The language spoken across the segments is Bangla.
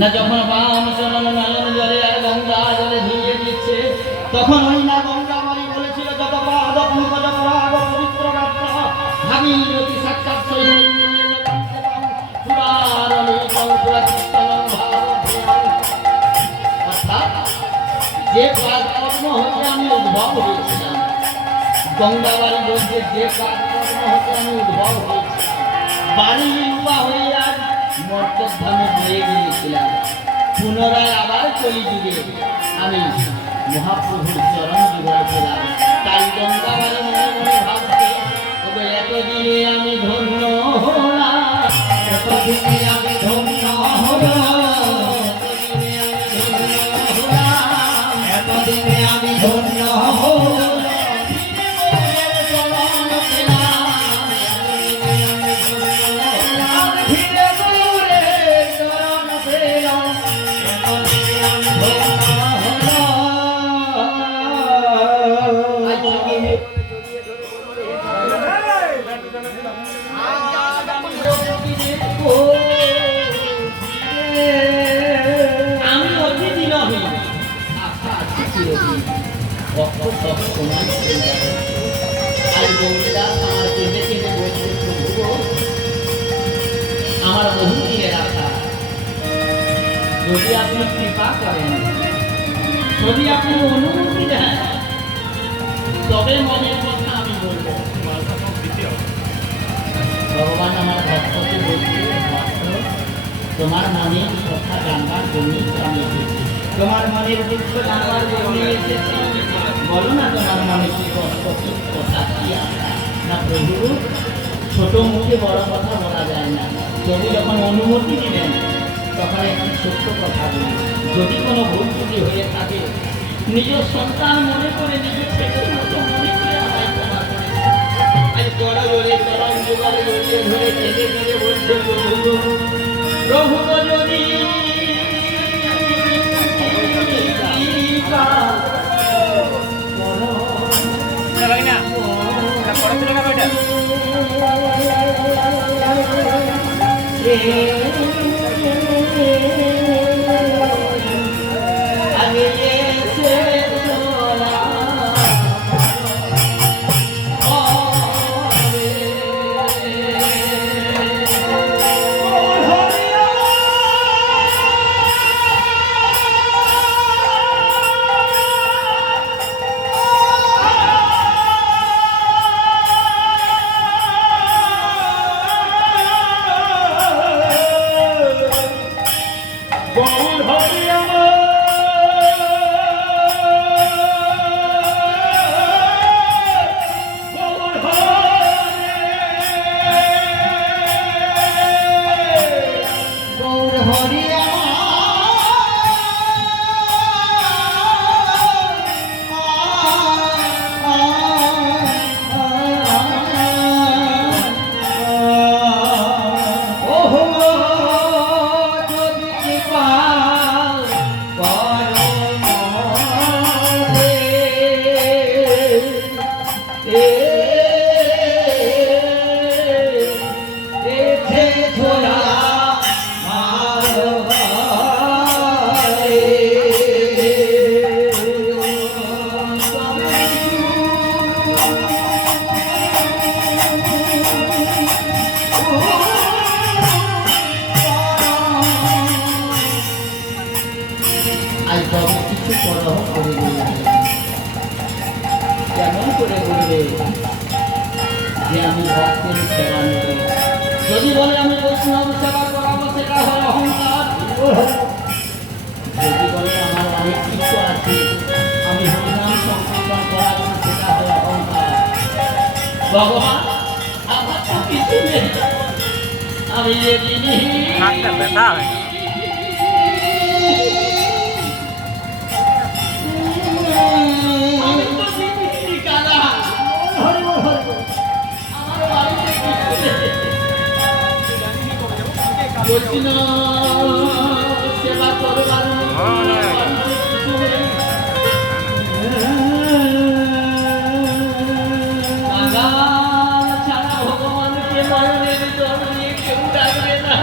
না যখন বাম চরণ নয়ন জলে আর গঙ্গা জলে ধুয়ে দিচ্ছে, তখন ওই না গঙ্গা বাড়ি বলেছিল যত পাদ পঙ্কজ পরাগ পবিত্র গাত্র ভাগীরথী সাক্ষাৎ যে পাদ কর্ম হতে আমি উদ্ভব হয়েছিলাম, গঙ্গা বাড়ি বলছে যে পাদ কর্ম হতে আমি উদ্ভব হয়েছিলাম, বাড়ি রূপা হয়ে আজ মর্তধামে দিয়ে গিয়েছিলাম, পুনরায় আবার কলিযুগে আমি মহাপ্রভুর চরণ যুগল ছিলাম। তাই গঙ্গা বাড়ি মনে মনে ভাবছে তবে এতদিনে আমি ধন্য হলাম, এতদিনে আমি ধন্য হলাম, এতদিনে আমি ধন্য হলাম। আমার বহুদিনের আশা, যদি আপনি কৃপা করেন, যদি আপনি অনুমতি দেন, তবে মনের কথা আমি বলবো। ভগবান আমার ভক্তকে বলছে, ভক্ত তোমার মনের কথা জানবার জন্যই আমি এসেছি, তোমার মনের দুঃখ জানবার জন্য এসেছি, বলো না তোমার মনে কি কষ্ট কথা কি আশা। না প্রভু, ছোট মুখে বড় কথা বলা যায় না, যদি যখন অনুমতি দিলেন তখন একটি সত্য কথা বলি, যদি কোনো ভুল ত্রুটি হয়ে থাকে নিজ সন্তান মনে করে, নিজের ছেলের মতো মনে করে আমায় ক্ষমা করে। আজ বড় জোরে চরণ যুগলে জড়িয়ে ধরে কেঁদে কেঁদে বলছে, প্রভু যদি কেমন করে বলবে যে আমি ভক্তের সেবা নেব? যদি বলে আমি বৈষ্ণব সেবা করাবো, সেটা হয় অহংকার। যদি বলে আমার অনেক কিছু আছে, আমি হরিনাম সংকীর্তন করাবো, সেটা হয় অহংকার। ভগবান আমার তো কিছু নেই, আমি ব্যথা হয় না। সেবা করবার ছাড়া ভগবানকে নয়নের জল দিয়ে কেউ ডাকবে না।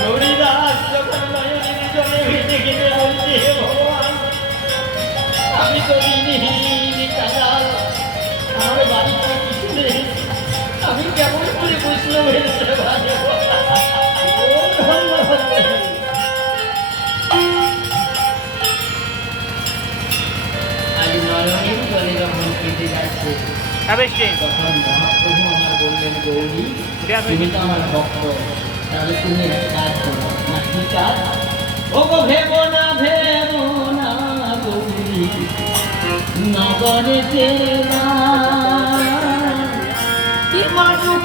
হরিদাস যখন নয়নের জলে ভেসে গেলে বলছে, হে ভগবান, আমি তো দিনহীন কাঙাল, আমার বাড়িতে কিছু নেই, আমি কেমন করে বৈষ্ণবের সেবা দেব? আজ নয়নের জলে যখন কেটে যাচ্ছে, তখন মহাপ্রভু আমার বললেন, গৌরী তুমি তো আমার ভক্ত, তাহলে তুমি একটা কাজ করো। না কি কাজ? ও গো ভেবো না গৌরী, নগরে কি মানুষ